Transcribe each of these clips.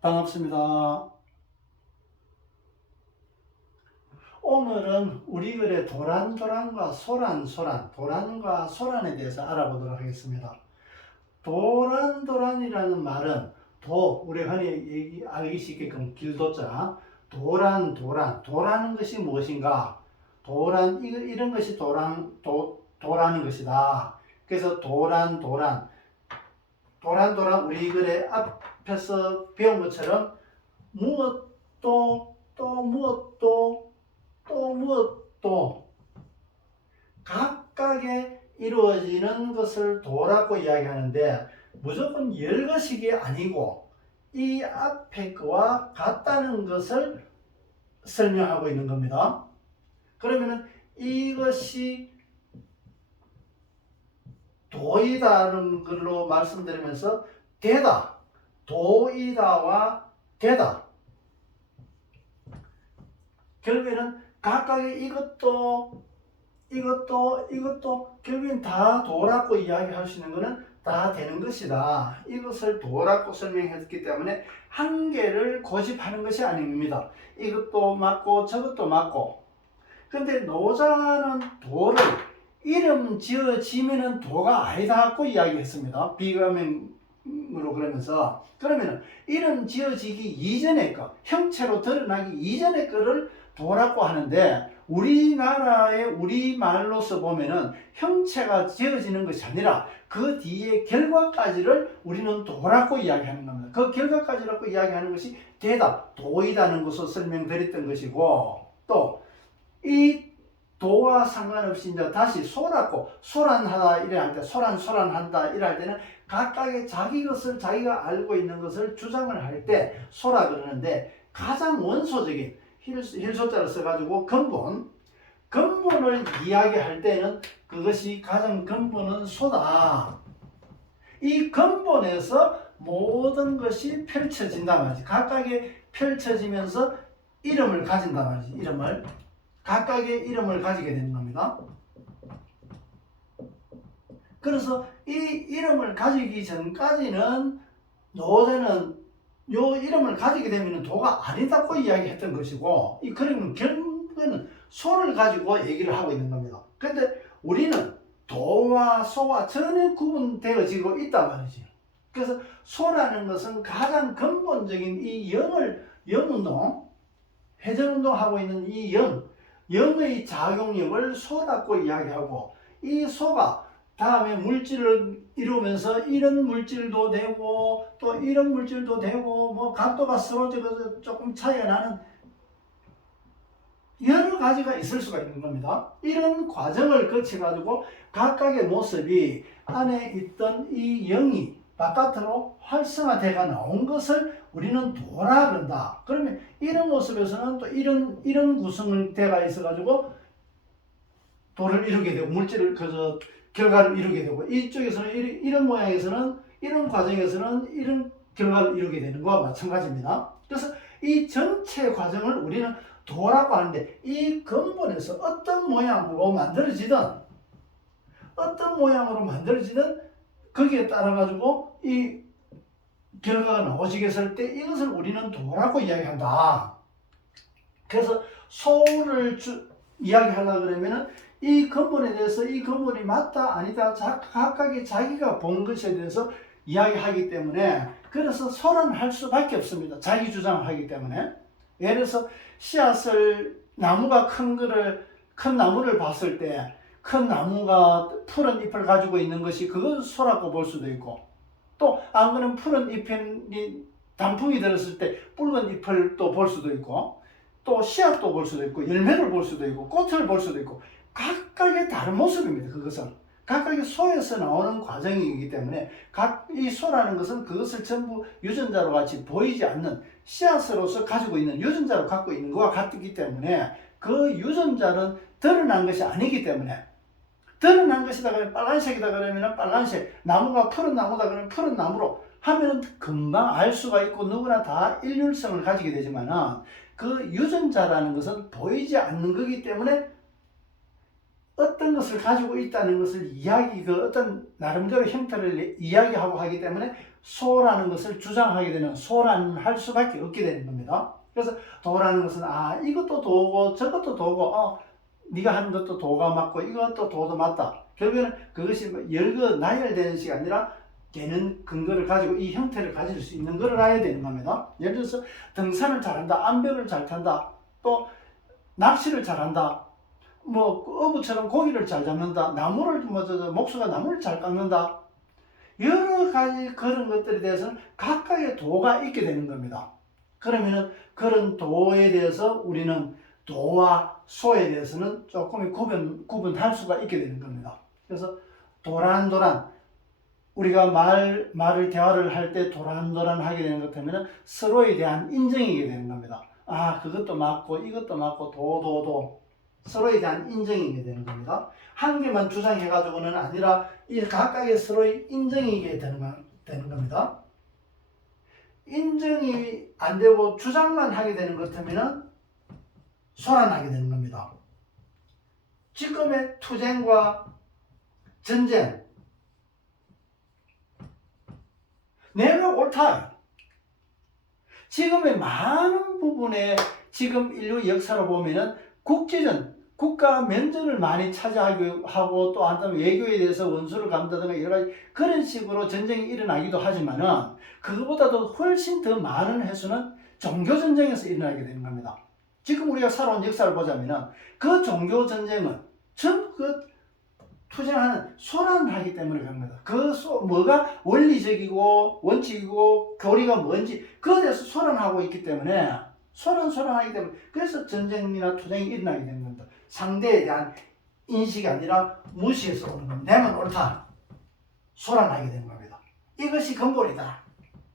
반갑습니다. 오늘은 우리 글의 도란도란과 소란소란, 도란과 소란에 대해서 알아보도록 하겠습니다. 도란도란이라는 말은 우리가 흔히 알기 쉽게끔 길도자, 도라는 것이 무엇인가? 이런 것이 도라는 것이다. 그래서 도란, 우리 글의 앞에서 배운 것처럼 무엇도 또 무엇도 각각에 이루어지는 것을 도라고 이야기하는데 무조건 열것이 아니고 이 앞에 거와 같다는 것을 설명하고 있는 겁니다. 그러면은 이것이 도이다는 걸로 말씀드리면서 되다, 도이다와 되다, 결국에는 각각의 이것도 결국엔 다 도라고 이야기할 수 있는 것은 다 되는 것이다. 이것을 도라고 설명했기 때문에 한 개를 고집하는 것이 아닙니다. 이것도 맞고 저것도 맞고. 근데 노자는 도를 이름 지어지면은 도가 아니다고 이야기했습니다. 비가명으로 그러면 이름 지어지기 이전의 거, 형체로 드러나기 이전의 거를 도라고 하는데 우리나라의 우리말로서 보면은 형체가 지어지는 것이 아니라 그 뒤에 결과까지를 우리는 도라고 이야기하는 겁니다. 그 결과까지라고 이야기하는 것이 되다, 도이다는 것을 설명드렸던 것이고, 또 이 도와 상관없이 이제 다시 소란하다 이래 할 때, 소란한다 이래 할 때는 각각의 자기 것을 자기가 알고 있는 것을 주장을 할 때 소라 그러는데, 가장 원소적인 힐소자를 써가지고 근본을 이야기할 때는 그것이 가장 근본은 소다. 이 근본에서 모든 것이 펼쳐진단 말이지. 각각의 펼쳐지면서 이름을 가진단 말이지. 각각의 이름을 가지게 되는 겁니다. 그래서 이 이름을 가지기 전까지는 노자는 요 이름을 가지게 되면 도가 아니다고 이야기했던 것이고, 그러면 결국은 소를 가지고 얘기를 하고 있는 겁니다. 근데 우리는 도와 소와 전혀 구분되어지고 있단 말이지. 그래서 소라는 것은 가장 근본적인 이 영운동, 회전운동하고 있는 이 영의 작용력을 소라고 이야기하고, 이 소가 다음에 물질을 이루면서 이런 물질도 되고 또 이런 물질도 되고 뭐 각도가 서로 조금 차이가 나는 여러 가지가 있을 수가 있는 겁니다. 이런 과정을 거쳐 가지고 각각의 모습이 안에 있던 이 영이 바깥으로 활성화되어 나온 것을 우리는 도라 그런다. 그러면 이런 모습에서는 또 이런 구성을 되어 있어 가지고 도를 이루게 되고 물질을 결과를 이루게 되고, 이쪽에서는 이런 모양에서는 이런 과정에서는 이런 결과를 이루게 되는 것과 마찬가지입니다. 그래서 이 전체 과정을 우리는 도라고 하는데, 이 근본에서 어떤 모양으로 만들어지든 거기에 따라 가지고 이 결과가 나오게 될 때 이것을 우리는 도라고 이야기한다. 그래서 소를 이야기하려고 그러면은 이 근본에 대해서 이 근본이 맞다 아니다 각각의 자기가 본 것에 대해서 이야기하기 때문에, 그래서 소란할 수밖에 없습니다. 자기 주장을 하기 때문에. 예를 들어서 나무가 큰 나무를 봤을 때 큰 나무가 푸른 잎을 가지고 있는 것이 그건 소라고 볼 수도 있고, 또 안 그러면 푸른 잎이 단풍이 들었을 때 붉은 잎을 또 볼 수도 있고, 또 씨앗도 볼 수도 있고, 열매를 볼 수도 있고, 꽃을 볼 수도 있고, 각각의 다른 모습입니다. 그것은 각각의 소에서 나오는 과정이기 때문에 이 소라는 것은 그것을 전부 유전자로 같이 보이지 않는 씨앗으로서 가지고 있는 유전자로 갖고 있는 것과 같기 때문에, 그 유전자는 드러난 것이 아니기 때문에, 드러난 것이다 그러면 빨간색이다 그러면 빨간색, 나무가 푸른 나무다 그러면 푸른 나무로 하면 금방 알 수가 있고 누구나 다 일률성을 가지게 되지만, 그 유전자라는 것은 보이지 않는 거기 때문에 어떤 것을 가지고 있다는 것을 그 어떤 나름대로 형태를 이야기하고 하기 때문에 소라는 것을 주장하게 되는, 소란할 수밖에 없게 되는 겁니다. 그래서 도라는 것은 이것도 도고 저것도 도고 네가 하는 것도 도가 맞고 이것도 도도 맞다. 결국에는 그것이 나열되는 것이 아니라 되는 근거를 가지고 이 형태를 가질 수 있는 걸 알아야 되는 겁니다. 예를 들어서 등산을 잘한다, 암벽을 잘 탄다, 또 낚시를 잘한다, 어부처럼 고기를 잘 잡는다, 나무를 목수가 나무를 잘 깎는다, 여러 가지 그런 것들에 대해서는 각각의 도가 있게 되는 겁니다. 그러면은 그런 도에 대해서 우리는 도와 소에 대해서는 조금 구분할 수가 있게 되는 겁니다. 그래서 도란도란, 우리가 대화를 할 때 도란도란 하게 되는 것 때문에 서로에 대한 인정이게 되는 겁니다. 그것도 맞고 이것도 맞고 도도도 서로에 대한 인정이게 되는 겁니다. 한 개만 주장해가지고는 아니라 이 각각의 서로의 인정이게 되는 겁니다. 인정이 안 되고 주장만 하게 되는 것 때문에 소란하게 되는 겁니다. 지금의 투쟁과 전쟁, 내가 옳다. 지금의 많은 부분에 지금 인류 역사로 보면은 국제전, 국가 면전을 많이 차지하고 하고 또 한다면 외교에 대해서 원수를 갚는다든가 여러 가지 그런 식으로 전쟁이 일어나기도 하지만은 그거보다도 훨씬 더 많은 횟수는 종교전쟁에서 일어나게 되는 겁니다. 지금 우리가 살아온 역사를 보자면은 그 종교전쟁은 전부 투쟁하는 소란하기 때문에 그런 거다. 뭐가 원리적이고 원칙이고 교리가 뭔지 그에 대해서 소란하고 있기 때문에 소란하기 때문에 그래서 전쟁이나 투쟁이 일어나게 되는 겁니다. 상대에 대한 인식이 아니라 무시해서 오는 겁니다. 내만 옳다. 소란하게 되는 겁니다. 이것이 근본이다.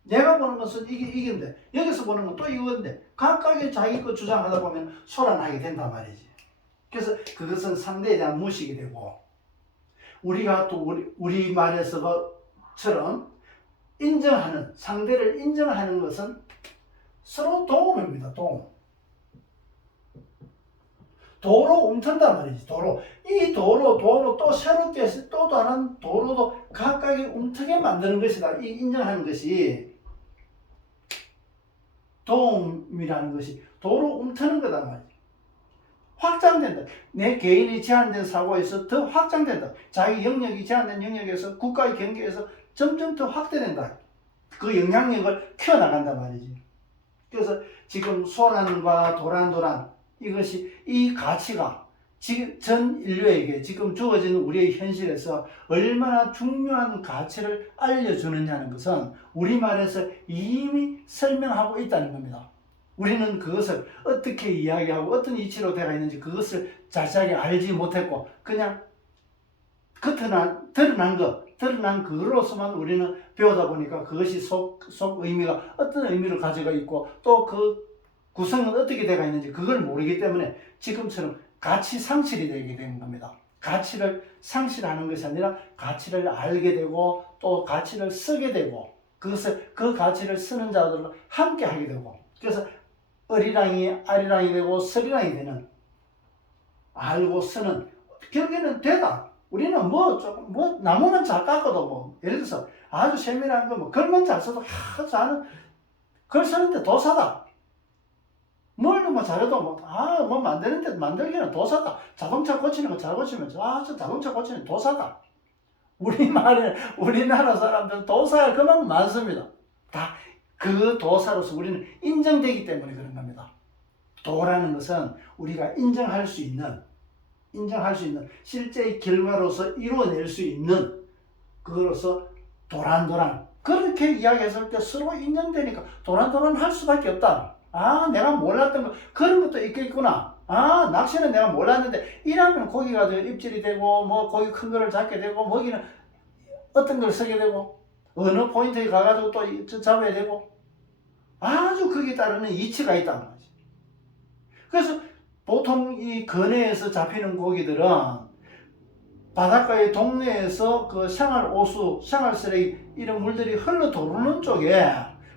내가 보는 것은 이긴데 여기서 보는 건 또 이건데 각각의 자기 거 주장하다 보면 소란하게 된단 말이지. 그래서 그것은 상대에 대한 무식이 되고 우리가 또 우리 말에서처럼 인정하는, 상대를 인정하는 것은 서로 도움입니다. 도로 움튼단 말이지. 도로 또 새롭게 또 다른 도로도 각각이 움트게 만드는 것이다. 이 인정하는 것이 도움이라는 것이 도로 움트는 거다 말이지. 확장된다. 내 개인이 제한된 사고에서 더 확장된다. 자기 영역이 제한된 영역에서 국가의 경계에서 점점 더 확대된다. 그 영향력을 키워나간단 말이지. 그래서 지금 소란과 도란도란 이것이 이 가치가 지금 전 인류에게 지금 주어진 우리의 현실에서 얼마나 중요한 가치를 알려주느냐는 것은 우리말에서 이미 설명하고 있다는 겁니다. 우리는 그것을 어떻게 이야기하고 어떤 이치로 되어 있는지 그것을 자세하게 알지 못했고 그냥 드러난 그로서만 우리는 배우다 보니까 그것이 속 의미가 어떤 의미를 가지고 있고 또 그 구성은 어떻게 되어 있는지 그걸 모르기 때문에 지금처럼 가치 상실이 되게 되는 겁니다. 가치를 상실하는 것이 아니라 가치를 알게 되고 또 가치를 쓰게 되고 그 가치를 쓰는 자들과 함께 하게 되고 그래서 어리랑이 아리랑이 되고 서리랑이 되는 알고 쓰는 결국에는 되다. 우리는 나무만 잘 깎아도 예를 들어서 아주 세밀한 거 글만 잘 써도 잘하는 글 쓰는데 도사다. 뭘 잘해도 만드는데 만들기는 도사다. 자동차 고치는 거 잘 고치면 자동차 고치는 도사다. 우리나라 사람들은 도사가 그만큼 많습니다. 다 그 도사로서 우리는 인정되기 때문에 그런 겁니다. 도라는 것은 우리가 인정할 수 있는 실제의 결과로서 이루어낼 수 있는 그거로서 도란도란 그렇게 이야기했을 때 서로 인정되니까 도란도란 할 수밖에 없다. 내가 몰랐던 거 그런 것도 있겠구나. 낚시는 내가 몰랐는데 이러면 고기가 입질이 되고 고기 큰 거를 잡게 되고 먹이는 어떤 걸 쓰게 되고 어느 포인트에 가가지고 또 잡아야 되고 아주 거기에 따르는 이치가 있단 말이지. 그래서 보통 이 건해에서 잡히는 고기들은 바닷가의 동네에서 그 생활오수, 생활쓰레기 이런 물들이 흘러 도는 쪽에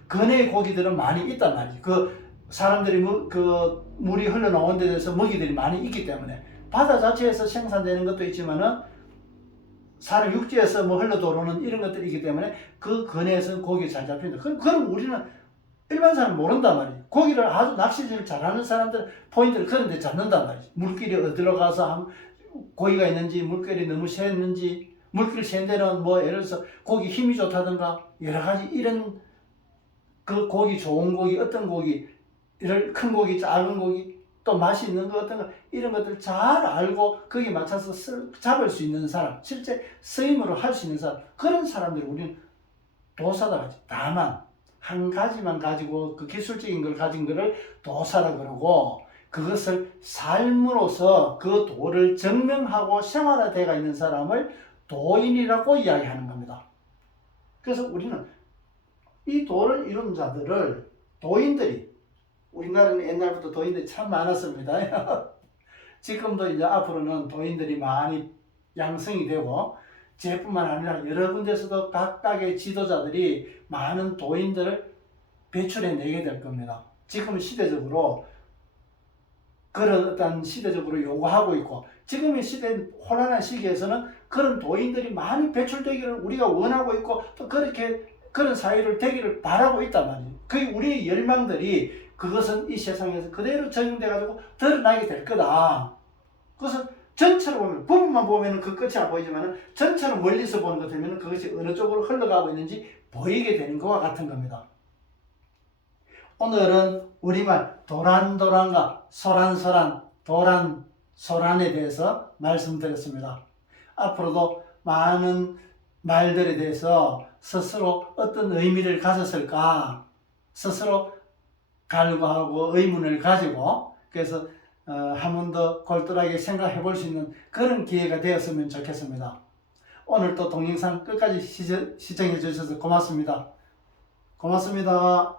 건해의 고기들은 많이 있단 말이지. 그 사람들이 물이 흘러나오는 데 대해서 먹이들이 많이 있기 때문에 바다 자체에서 생산되는 것도 있지만은 사람 육지에서 뭐 흘러들어오는 이런 것들이기 때문에 그 근해에서 고기 잘 잡힌다. 그럼 우리는 일반 사람 모른단 말이지. 고기를 아주 낚시질 잘하는 사람들 포인트를 그런 데 잡는단 말이지. 물길이 어디로 가서 고기가 있는지, 물길이 너무 샜는지, 물길 샌 데는 뭐 예를 들어서 고기 힘이 좋다든가 여러 가지 이런 그 고기 좋은 고기 어떤 고기 이런 큰 고기 작은 고기 또 맛이 있는 거 어떤 거 이런 것들 잘 알고 거기에 맞춰서 잡을 수 있는 사람 실제 스윙으로 할 수 있는 사람 그런 사람들을 우리는 도사다 하지. 다만 한 가지만 가지고 그 기술적인 걸 가진 거를 도사라 그러고 그것을 삶으로서 그 도를 증명하고 생활화되어 있는 사람을 도인이라고 이야기하는 겁니다. 그래서 우리는 이 도를 이룬 자들을 도인들이 우리나라는 옛날부터 도인들이 참 많았습니다. 지금도 이제 앞으로는 도인들이 많이 양성이 되고 제뿐만 아니라 여러 군데서도 각각의 지도자들이 많은 도인들을 배출해 내게 될 겁니다. 지금 시대적으로 그런 어떤 시대적으로 요구하고 있고 지금의 시대 혼란한 시기에서는 그런 도인들이 많이 배출되기를 우리가 원하고 있고 또 그렇게 그런 사회를 되기를 바라고 있단 말이에요. 그 우리의 열망들이 그것은 이 세상에서 그대로 적용돼 가지고 드러나게 될 거다. 그것은 전체로 보면 부분만 보면 그 끝이 안 보이지만 전체로 멀리서 보는 것 되면 그것이 어느 쪽으로 흘러가고 있는지 보이게 되는 것과 같은 겁니다. 오늘은 우리말 도란도란과 소란소란, 도란소란에 대해서 말씀드렸습니다. 앞으로도 많은 말들에 대해서 스스로 어떤 의미를 가졌을까 스스로 갈구하고 의문을 가지고 그래서 한 번 더 골똘하게 생각해 볼 수 있는 그런 기회가 되었으면 좋겠습니다. 오늘 또 동영상 끝까지 시청해 주셔서 고맙습니다. 고맙습니다.